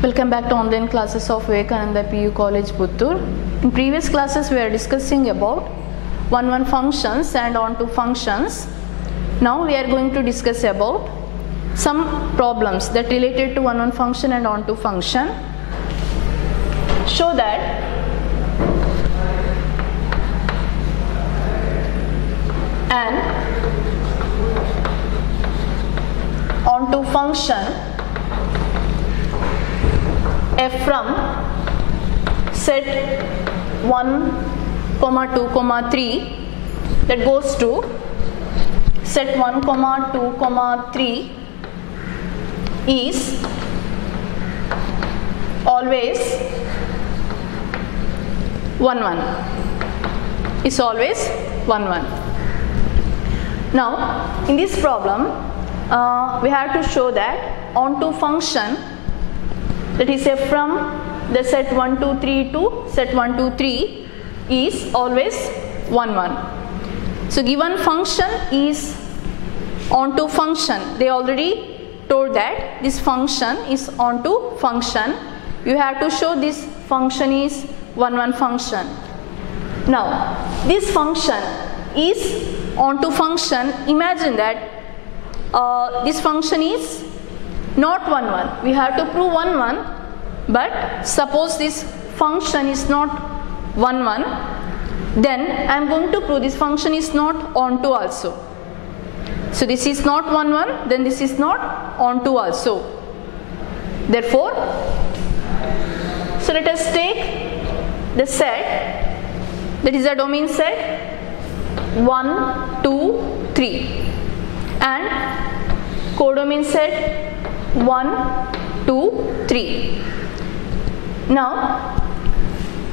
Welcome back to online classes of Vivekananda PU College, Puttur. In previous classes, we are discussing about one-one functions and onto functions. Now we are going to discuss about some problems that related to one-one function and onto function. Show that an onto function f from set 1, 2, 3 that goes to set 1, 2, 3 is always 1, 1. Is always 1, 1. Now, in this problem, we have to show that onto function, that is f from the set 1, 2, 3 to set 1, 2, 3 is always 1, 1. So given function is onto function. They already told that this function is onto function. You have to show this function is 1, 1 function. Now this function is onto function. Imagine that this function is not 1, 1. We have to prove 1, 1, but suppose this function is not 1, 1, then I am going to prove this function is not onto also. So this is not 1, 1, then this is not onto also. Therefore, so let us take the set, that is a domain set 1, 2, 3 and codomain set 1, 2, 3. Now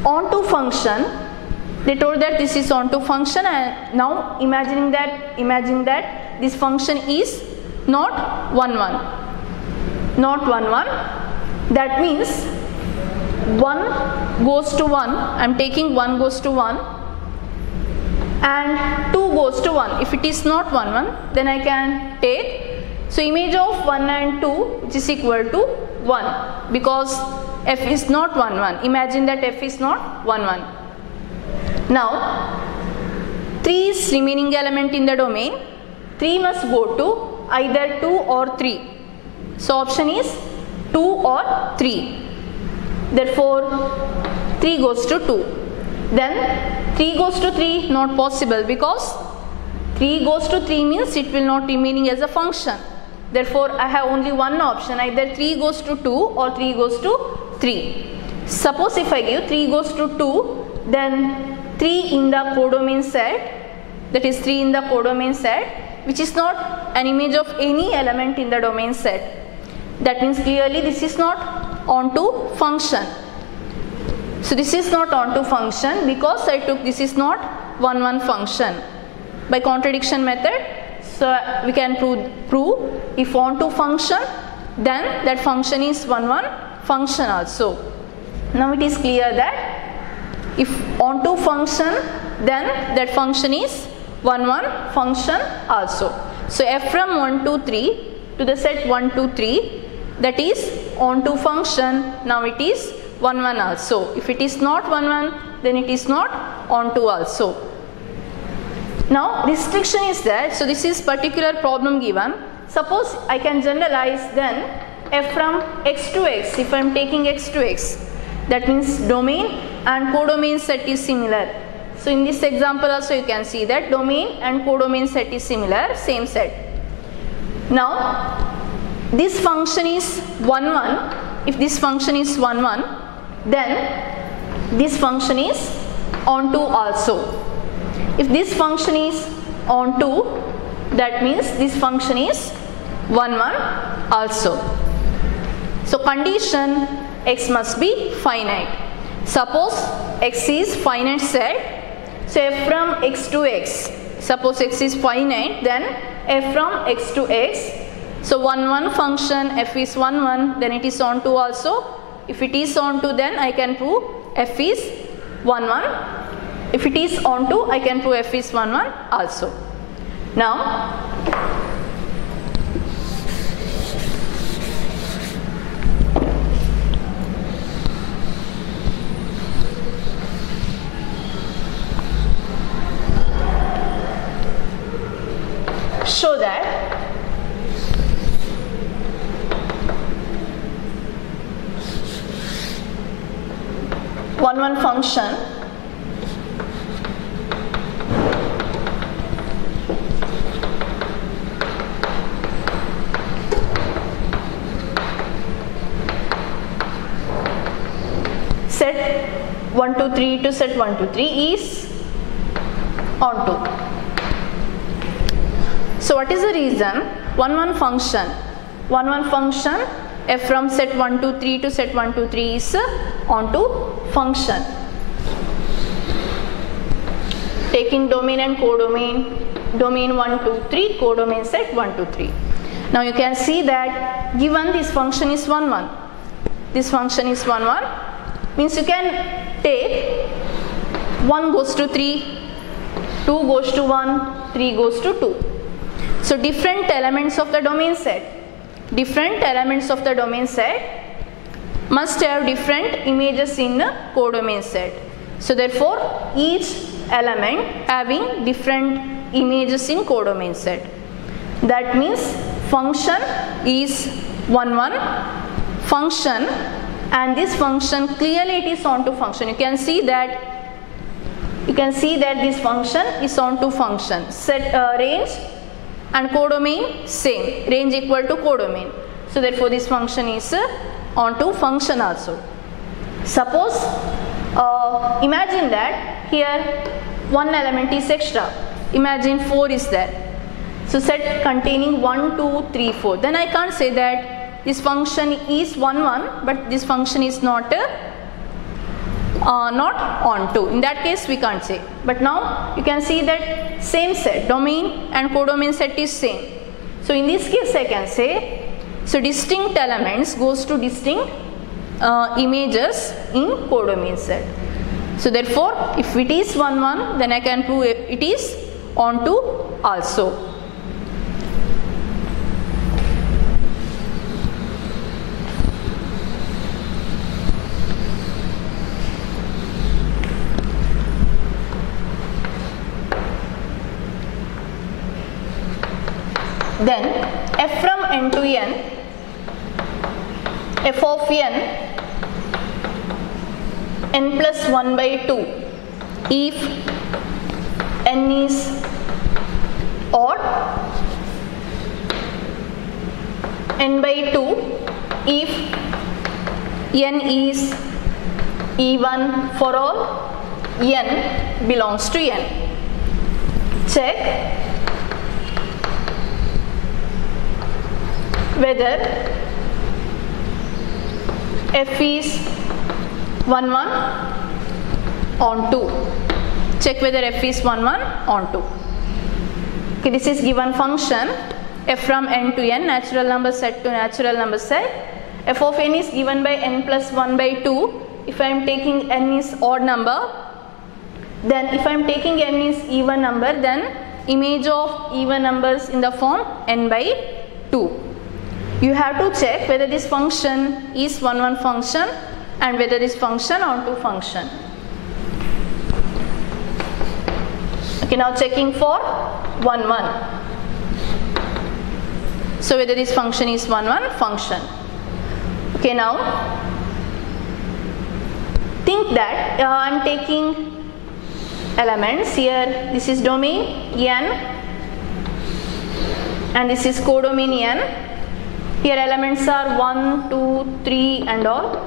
onto function, they told that this is onto function, and now imagine that this function is not 1, 1. Not 1, 1. That means 1 goes to 1. I am taking 1 goes to 1 and 2 goes to 1. If it is not 1, 1, then I can take, so image of 1 and 2 which is equal to 1, because f is not 1, 1. Imagine that f is not 1, 1. Now 3 is remaining element in the domain. 3 must go to either 2 or 3. So option is 2 or 3. Therefore 3 goes to 2. Then 3 goes to 3 not possible, because 3 goes to 3 means it will not remaining as a function. Therefore I have only one option, either 3 goes to 2 or 3 goes to 3. Suppose if I give 3 goes to 2, then 3 in the codomain set, that is 3 in the codomain set, which is not an image of any element in the domain set. That means clearly this is not onto function. So this is not onto function because I took this is not 1, 1 function. By contradiction method, so we can prove if onto function, then that function is 1, 1 function also. Now it is clear that if onto function, then that function is 1, 1 function also. So f from 1, 2, 3 to the set 1, 2, 3, that is onto function. Now it is 1, 1 also. If it is not 1, 1, then it is not onto also. Now restriction is there. So this is particular problem given. Suppose I can generalize then f from x to x. If I am taking x to x, that means domain and codomain set is similar. So in this example also you can see that domain and codomain set is similar, same set. Now this function is 1, 1. If this function is 1, 1, then this function is onto also. If this function is onto, that means this function is 1, 1 also. So condition, x must be finite. Suppose x is finite set, so f from x to x. Suppose x is finite, then f from x to x. So 1, 1 function, f is 1, 1, then it is onto also. If it is onto, then I can prove f is 1, 1. If it is onto, I can prove f is 1, 1 also. Now 1 function set 1 to 3 to set 1 to 3 is onto. So what is the reason 1 function f from set 1 to 3 to set 1 to 3 is onto function, taking domain and codomain, domain 1 to 3, codomain set 1 to 3. Now you can see that given this function is 1 1, this function is 1 1, means you can take 1 goes to 3, 2 goes to 1, 3 goes to 2. So different elements of the domain set, must have different images in the codomain set. So therefore each element having different images in codomain set. That means function is 1 1 function, and this function clearly it is onto function. You can see that this function is onto function. Set range and codomain same, range equal to codomain. So therefore this function is onto function also. Suppose imagine that here one element is extra, imagine 4 is there. So set containing 1 2 3 4, then I can't say that this function is 1 1 but this function is not onto. In that case we can't say. But now you can see that same set, domain and codomain set is same. So in this case I can say, so distinct elements goes to distinct images in codomain set. So therefore if it is 1 1, then I can prove it is onto also. Then f from n to n, f of n plus 1 by 2 if n is odd, n by 2 if n is even for all n belongs to n. Check whether f is 1 1 onto. Check whether f is 1 1 onto. Okay, this is given function f from n to n, natural number set to natural number set. F of n is given by n plus 1 by 2. If I am taking n is odd number, then if I am taking n is even number, then image of even numbers in the form n by 2. You have to check whether this function is 1 1 function and whether this function onto function. Okay, now checking for 1 1. So whether this function is 1 1 function. Okay, now think that I am taking elements here. This is domain n and this is codomain n. Here elements are 1, 2, 3 and all.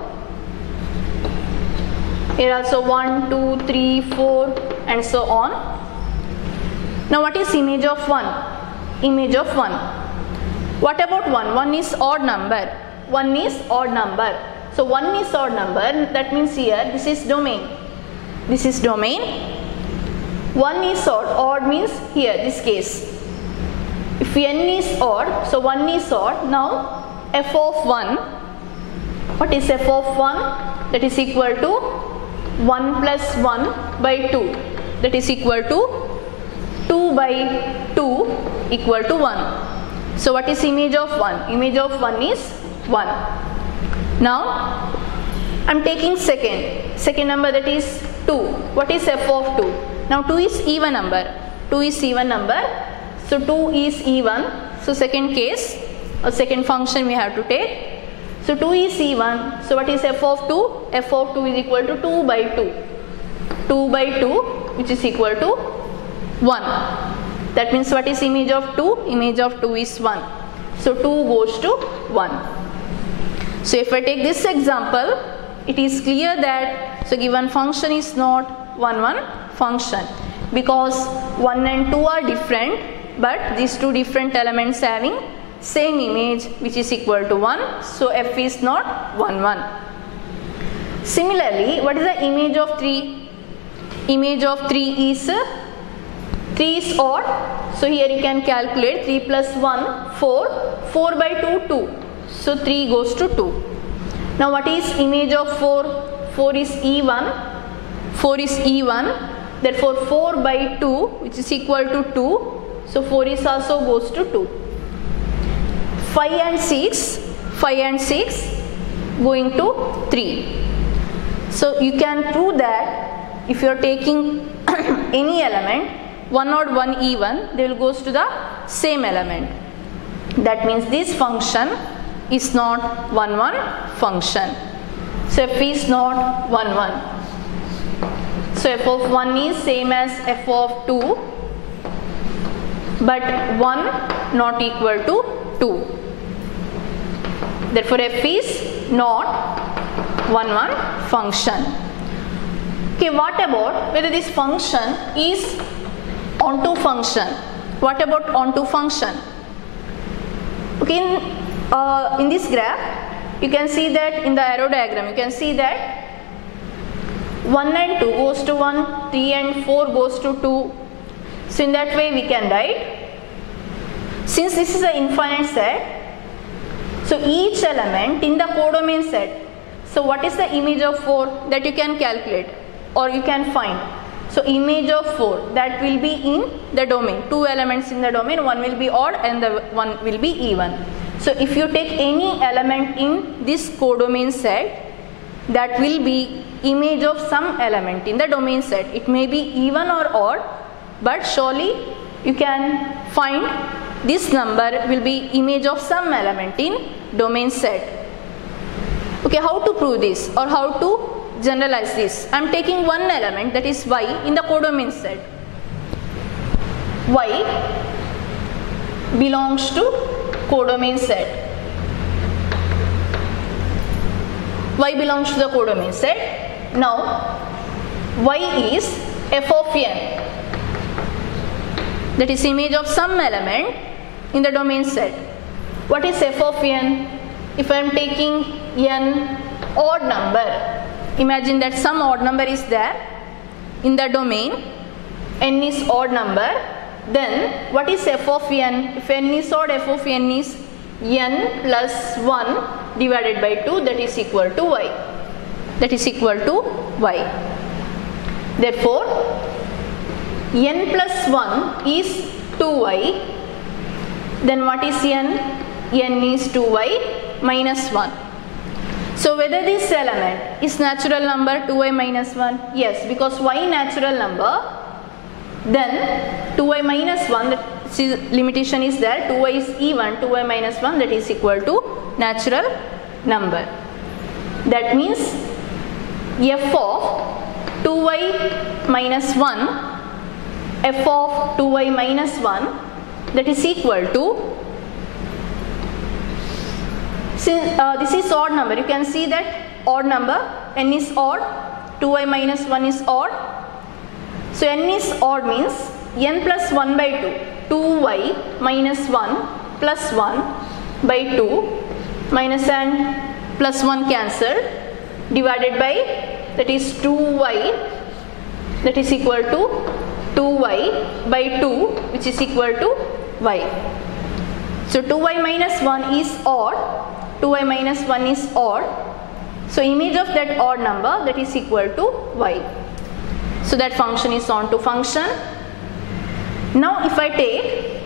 Here also 1, 2, 3, 4 and so on. Now what is image of 1? Image of 1. What about 1? 1 is odd number. 1 is odd number. So 1 is odd number, that means here this is domain. This is domain. 1 is odd. Odd means here this case. If n is odd, so 1 is odd. Now f of 1, what is f of 1? That is equal to 1 plus 1 by 2. That is equal to 2 by 2 equal to 1. So what is image of 1? Image of 1 is 1. Now I am taking second number, that is 2. What is f of 2? Now 2 is even number. 2 is even number. So 2 is even. So second case, a second function we have to take. So 2 is E1. So what is f of 2? F of 2 is equal to 2 by 2. 2 by 2, which is equal to 1. That means what is image of 2? Image of 2 is 1. So 2 goes to 1. So if I take this example, it is clear that so given function is not 1 function, because 1 and 2 are different, but these two different elements having same image, which is equal to 1. So f is not 1. Similarly, what is the image of 3? Image of 3 is 3 is odd. So here you can calculate 3 plus 1, 4. 4 by 2, 2. So 3 goes to 2. Now what is image of 4? 4 is E1. 4 is E1. Therefore 4 by 2, which is equal to 2. So 4 is also goes to 2. 5 and 6 going to 3. So you can prove that if you are taking any element 1 or 1 E1, they will goes to the same element. That means this function is not 1 function. So f is not 1. So f of 1 is same as f of 2, but 1 not equal to 2. Therefore f is not 1 function. Okay, what about whether this function is onto function? What about onto function? Okay, in this graph you can see that in the arrow diagram you can see that 1 and 2 goes to 1, 3 and 4 goes to 2. So in that way we can write, since this is an infinite set, so each element in the codomain set, so what is the image of 4 that you can calculate or you can find? So image of 4 that will be in the domain, 2 elements in the domain, one will be odd and the one will be even. So if you take any element in this codomain set, that will be image of some element in the domain set. It may be even or odd, but surely you can find this number will be image of some element in domain set. Okay, how to prove this or how to generalize this? I am taking one element, that is y, in the codomain set. Y belongs to codomain set. Y belongs to the codomain set. Now y is f of n, that is image of some element in the domain set. What is f of n? If I am taking n odd number, imagine that some odd number is there in the domain, n is odd number, then what is f of n? If n is odd, f of n is n plus 1 divided by 2, that is equal to y. That is equal to y. Therefore, n plus 1 is 2y. Then what is n? N is 2y minus 1. So whether this element is natural number 2y minus 1? Yes, because y natural number, then 2y minus 1, that limitation is there, 2y is even, 2y minus 1, that is equal to natural number. That means f of 2y minus 1, f of 2y minus 1, that is equal to, since this is odd number, you can see that odd number, n is odd, 2y minus 1 is odd. So n is odd means n plus 1 by 2, 2y minus 1 plus 1 by 2, minus and plus 1 cancelled, divided by, that is 2y, that is equal to 2y by 2, which is equal to y. So 2y minus 1 is odd, 2y minus 1 is odd. So image of that odd number, that is equal to y. So that function is onto function. Now if I take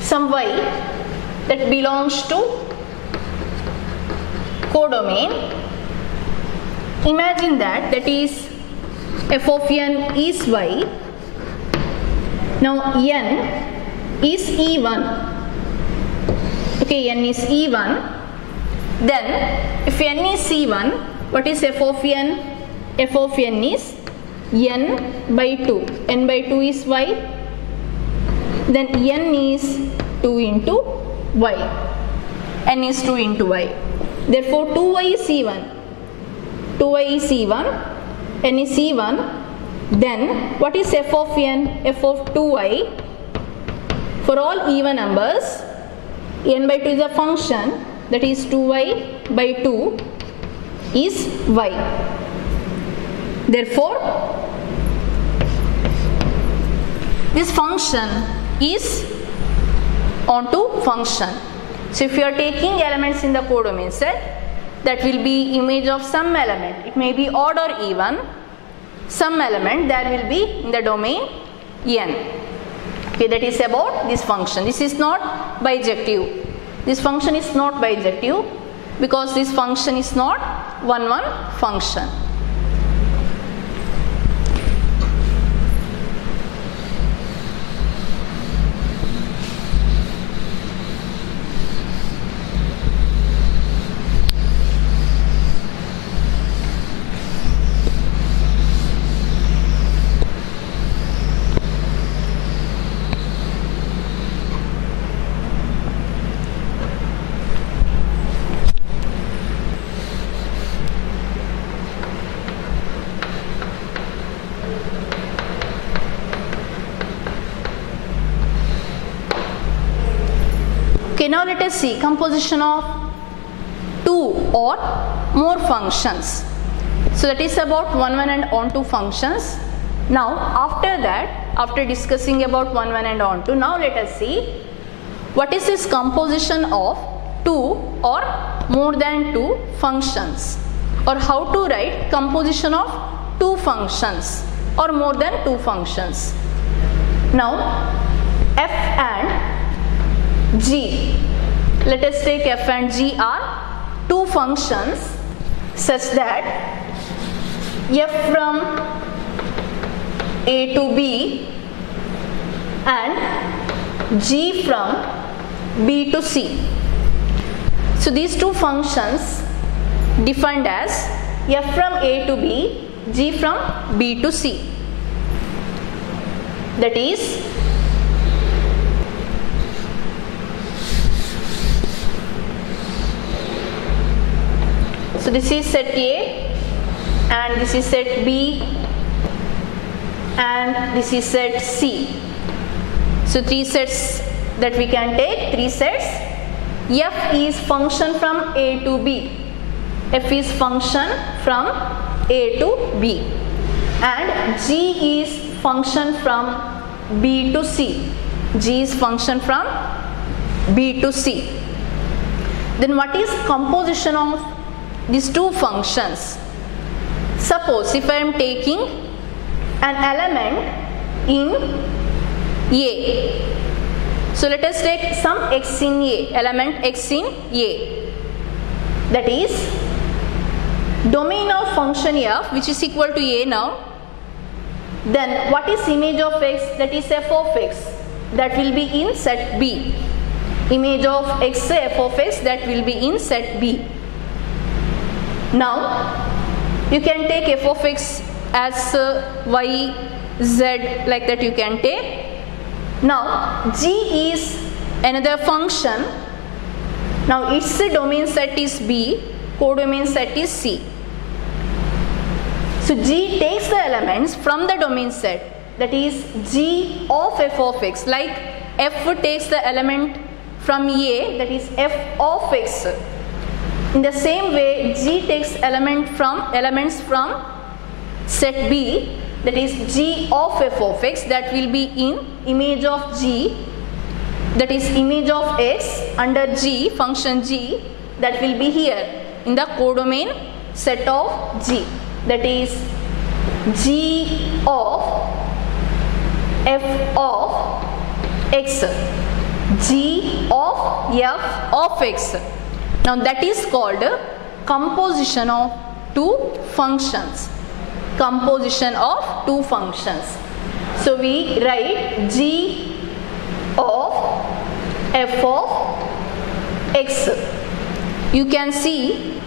some y that belongs to codomain, imagine that is f of n is y. Now n is even. Okay, n is even. Then if n is even, what is f of n? F of n is n by 2. N by 2 is y. Then n is 2 into y. N is 2 into y. Therefore 2y is even. 2y is even. N is even. Then what is f of n? F of 2y. For all even numbers, n by 2 is a function, that is 2y by 2 is y. Therefore, this function is onto function. So if you are taking elements in the codomain set, that will be image of some element. It may be odd or even. Some element there will be in the domain n. Okay, that is about this function. This is not bijective. This function is not bijective because this function is not 1-1 function. Okay, now let us see composition of 2 or more functions. So that is about 1-1 and onto functions. Now after that, after discussing about 1-1 and onto, now let us see what is this composition of 2 or more than 2 functions, or how to write composition of 2 functions or more than 2 functions. Now f and g, let us take f and g are 2 functions such that f from a to b and g from b to c. So these 2 functions defined as f from a to b, g from b to c. That is so this is set A and this is set B and this is set C. So 3 sets that we can take, 3 sets. F is function from A to B. F is function from A to B. And G is function from B to C. G is function from B to C. Then what is composition of these 2 functions? Suppose if I am taking an element in A. So let us take some x in A, element x in A. That is domain of function f, which is equal to A now. Then what is image of x? That is f of x. That will be in set B. Image of x, f of x, that will be in set B. Now you can take f of x as y, z, like that you can take. Now g is another function. Now its domain set is B, codomain set is C. So g takes the elements from the domain set, that is g of f of x, like f takes the element from A, that is f of x. In the same way, G takes elements from set B, that is G of f of x, that will be in image of G, that is image of x under G, function G, that will be here in the codomain set of G, that is G of f of x, G of f of x. Now that is called composition of 2 functions. Composition of 2 functions. So we write G of f of x. You can see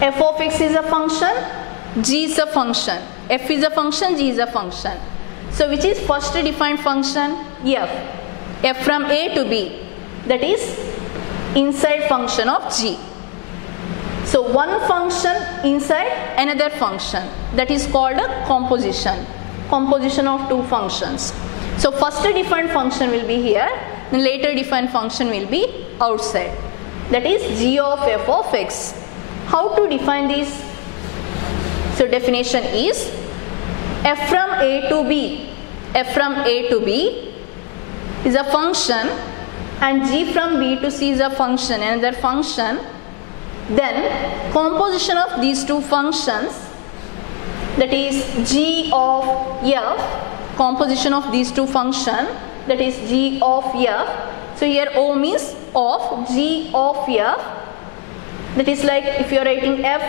f of x is a function, g is a function, f is a function, g is a function. So which is first defined function? F from a to b, that is inside function of g. So one function inside another function, that is called a composition of two functions. So first defined function will be here, then later defined function will be outside, that is g of f of x. How to define this? So definition is f from a to b. F from a to b is a function and g from b to c is a function, another function. Then composition of these two functions, that is g of f, composition of these two functions, that is g of f. So here O means of, g of f, that is like if you are writing f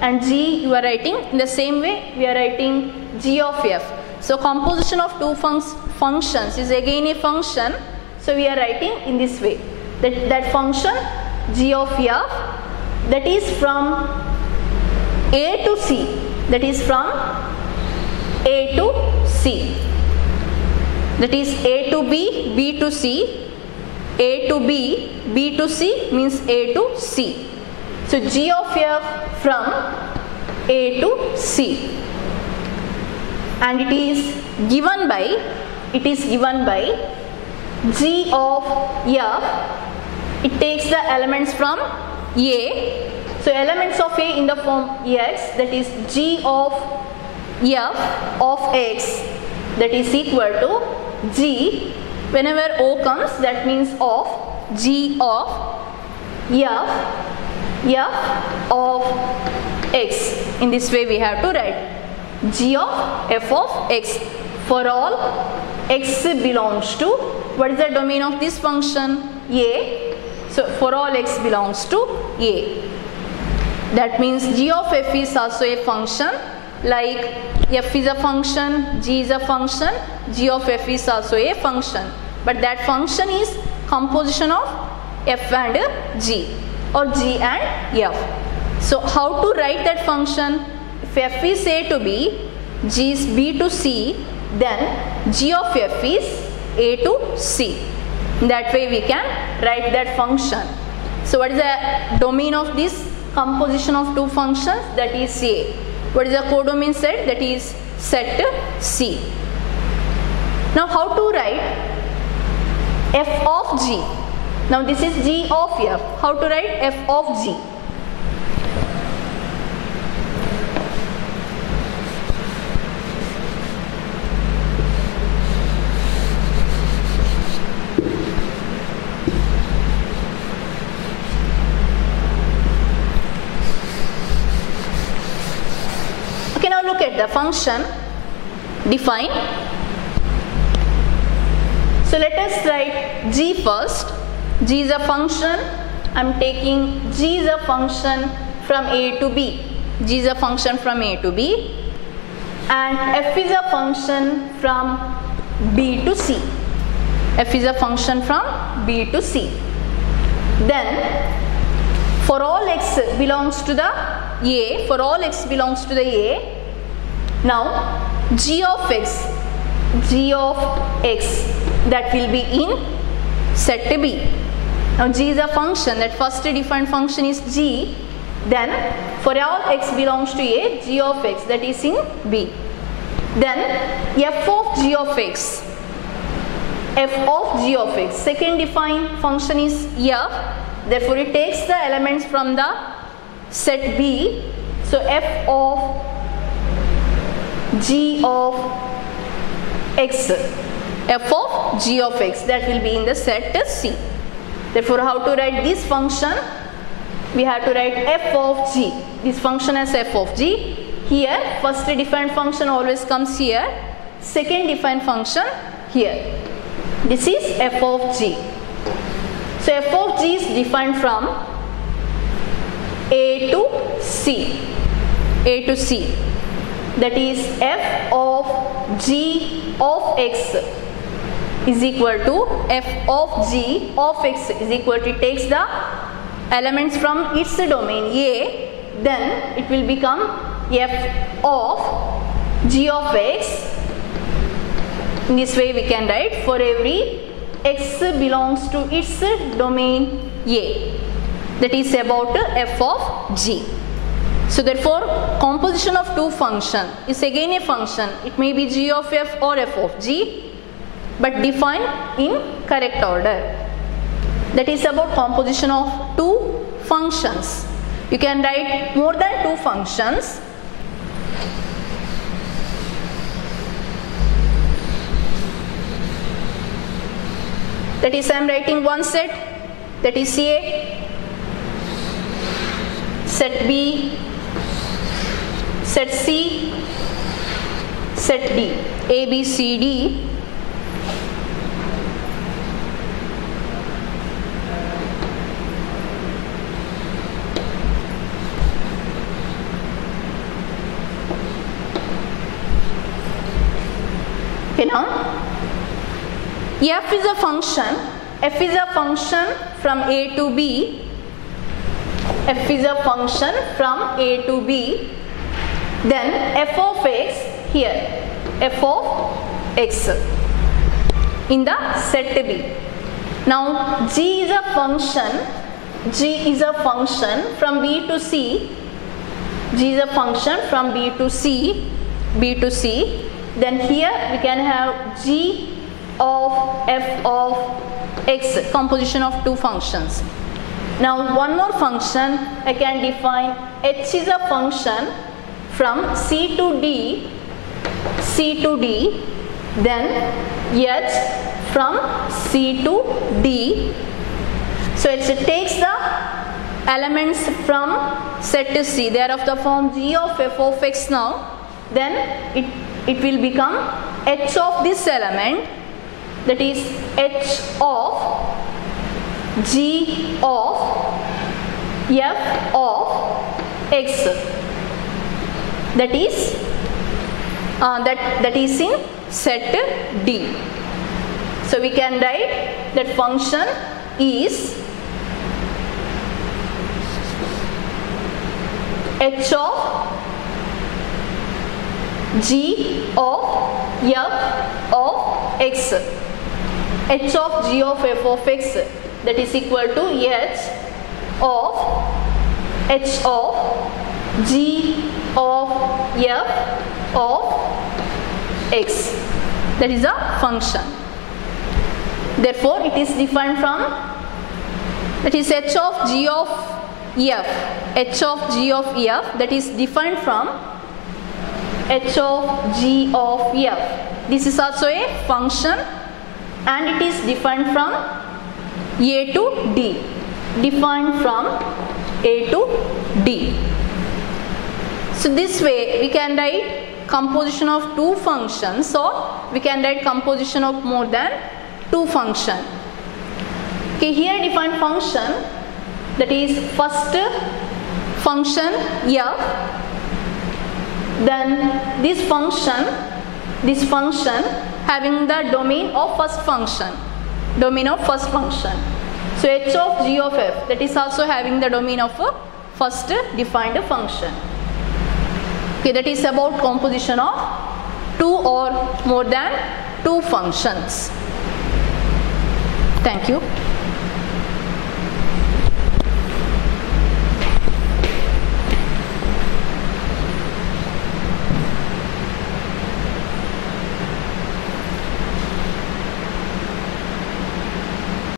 and g, you are writing in the same way we are writing g of f. So composition of two functions is again a function, so we are writing in this way, that function g of f, that is from a to c, that is from a to c, that is a to b, b to c, a to b, b to c means a to c. So g of f from a to c, and it is given by g of f. It takes the elements from a. So elements of a in the form x, that is g of f of x, that is equal to g. Whenever O comes, that means of g of f of x. In this way we have to write g of f of x for all x belongs to, what is the domain of this function? A. So for all x belongs to a. That means g of f is also a function, like f is a function, g is a function, g of f is also a function. But that function is composition of f and g, or g and f. So how to write that function? If f is a to b, g is b to c, then g of f is a to c. That way we can write that function. So what is the domain of this composition of two functions? That is a. What is the codomain set? That is set C. Now how to write f of g? Now this is g of f. How to write f of g? Okay, now look at the function define. So let us write g first. G is a function. I am taking g is a function from a to b. G is a function from a to b, and f is a function from b to c. F is a function from b to c. Then for all x belongs to the a, for all x belongs to the a, now g of x, that will be in set B. Now g is a function, that first defined function is g. Then for all x belongs to a, g of x, that is in B. Then f of g of x, second defined function is f. Therefore it takes the elements from the set B. So f of g of x, f of g of x, that will be in the set C. Therefore how to write this function? We have to write f of g, this function as f of g. Here first defined function always comes here, second defined function here. This is f of g. So f of g is defined from a to c, that is f of g of x, is equal to f of g of x is equal to, it takes the elements from its domain A, then it will become f of g of x. In this way we can write for every x belongs to its domain A, that is about f of g. So therefore composition of two function is again a function. It may be g of f or f of g, but defined in correct order. That is about composition of two functions. You can write more than two functions. That is, I am writing one set, that is A, set B, set C, set D, A, B, C, D. Okay, now f is a function from A to B. F is a function from A to B. Then f of x, here f of x in the set B. Now g is a function from B to C. G is a function from B to C. Then here we can have g of f of x, composition of two functions. Now one more function I can define. H is a function from C to D, then H from C to D. So it takes the elements from set C. They are of the form g of f of x now. Then it will become h of this element, that is h of g of f of x, that is in set D. So we can write that function is h of g of f of x, h of g of f of x, that is equal to h of g of f of x, that is a function. Therefore it is defined from, that is h of g of f, that is defined from h of g of f. This is also a function and it is defined from A to D. Defined from A to D. So this way we can write composition of two functions, or we can write composition of more than two functions. Okay, here defined function, that is first function f. Then this function having the domain of first function. So h of g of f, that is also having the domain of a first defined function. Okay, that is about composition of two or more than two functions. Thank you.